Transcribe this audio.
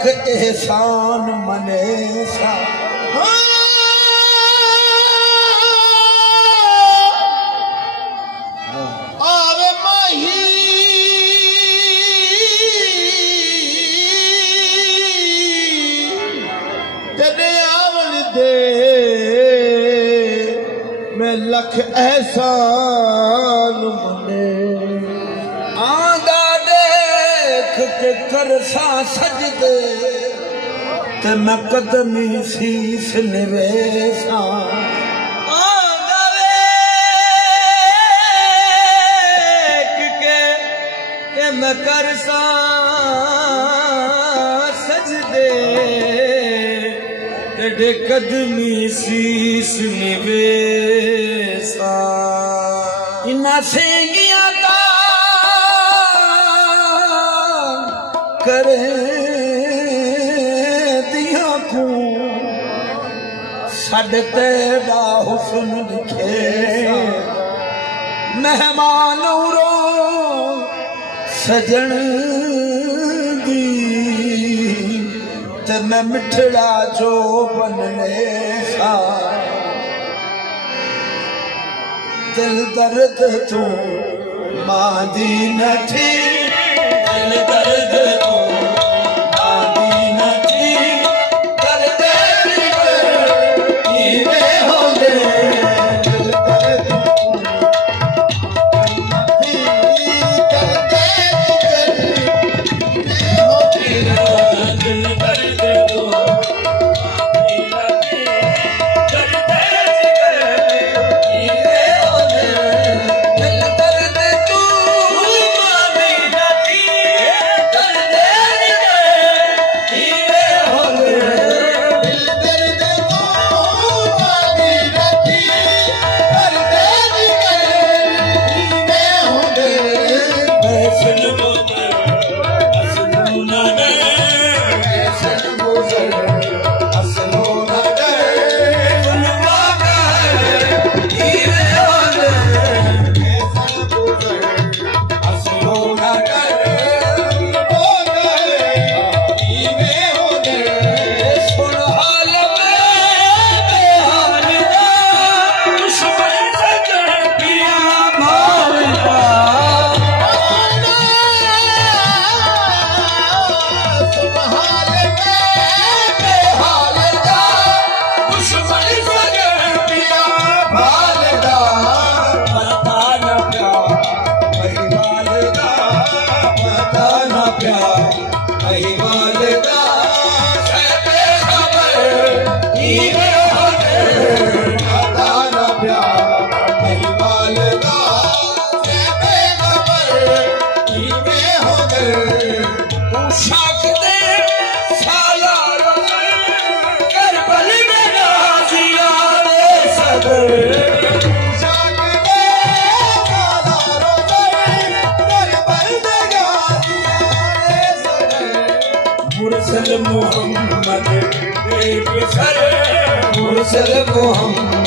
लख एहसान मने सा आवे माही तेरे आवल दे मैं लख एहसान मने आंदा देख के करसा सजदे ते मैं कदमी सीस निवेसा आंदा देख के मैं करसा सजदे तेरे कदमी सीस निवेसा इना सेंगिया करे दिया को साडे तेरा हुस्न दिखे मेहमान उरो सजन दी ते मैं मिठड़ा जो बनने सा दिल दर्द तू मां दी नथी दिल दर्द तू मां दी नथी कर दे नीवे हो गए दिल दर्द तू नथी कर दे नीवे हो गए दिल दर्द तू मुर्सल मोहम्मद